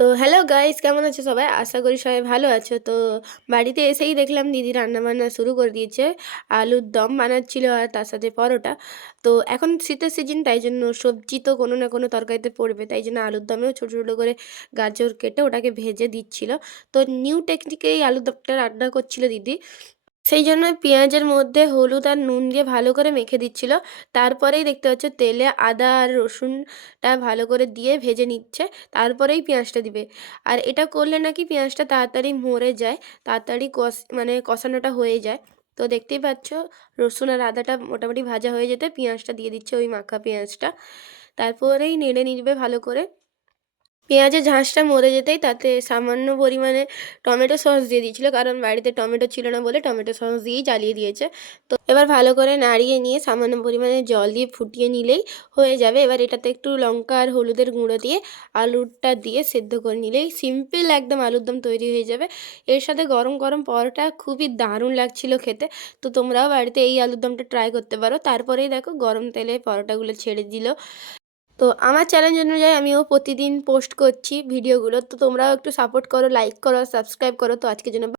তো hello guys, কেমন আছো সবাই? আশা করি সবাই ভালো আছো। তো বাড়িতে এসেই দেখলাম দিদি রান্না বান্না শুরু করে দিয়েছে। আলুর দম বানাচ্ছিল আর তার সাথে পরোটা। তো এখন শীতের সিজন, তাই জন্য সবজি তো কোনো না কোনো তরকারিতে পড়বে, তাই জন্য আলুর দমেও ছোটো ছোটো করে গাজর কেটে ওটাকে ভেজে দিচ্ছিল। তো নিউ টেকনিকেই আলুর দমটা রান্না করছিল দিদি। সেই জন্য পেঁয়াজের মধ্যে হলুদ আর নুন দিয়ে ভালো করে মেখে দিচ্ছিল। তারপরেই দেখতে পাচ্ছ তেলে আদা আর রসুনটা ভালো করে দিয়ে ভেজে নিচ্ছে। তারপরেই পেঁয়াজটা দিবে। আর এটা করলে নাকি পেঁয়াজটা তাড়াতাড়ি মরে যায়, তাড়াতাড়ি কষানোটা হয়ে যায়। তো দেখতেই পাচ্ছ রসুন আর আদাটা মোটামুটি ভাজা হয়ে যেতে পেঁয়াজটা দিয়ে দিচ্ছে, ওই মাখা পেঁয়াজটা। তারপরেই নেড়ে নিবে ভালো করে। পেঁয়াজের ঝাঁঝটা মরে যেতেই তাতে সামান্য পরিমাণে টমেটো সস দিয়ে দিয়েছিল, কারণ বাড়িতে টমেটো ছিল না বলে টমেটো সস দিয়েই জ্বালিয়ে দিয়েছে। তো এবার ভালো করে নাড়িয়ে নিয়ে সামান্য পরিমাণে জল দিয়ে ফুটিয়ে নিলেই হয়ে যাবে। এবার এটাতে একটু লঙ্কা আর হলুদের গুঁড়ো দিয়ে আলুটা দিয়ে সেদ্ধ করে নিলেই সিম্পল একদম আলুর দম তৈরি হয়ে যাবে। এর সাথে গরম গরম পরোটা খুবই দারুণ লাগছিল খেতে। তো তোমরাও বাড়িতে এই আলুর দমটা ট্রাই করতে পারো। তারপরেই দেখো গরম তেলে পরোটাগুলো ছেড়ে দিল। তো আমার চ্যালেঞ্জ অনুযায়ী আমিও প্রতিদিন পোস্ট করছি ভিডিওগুলো। তো তোমরাও একটু সাপোর্ট করো, লাইক করো, সাবস্ক্রাইব করো। তো আজকের জন্য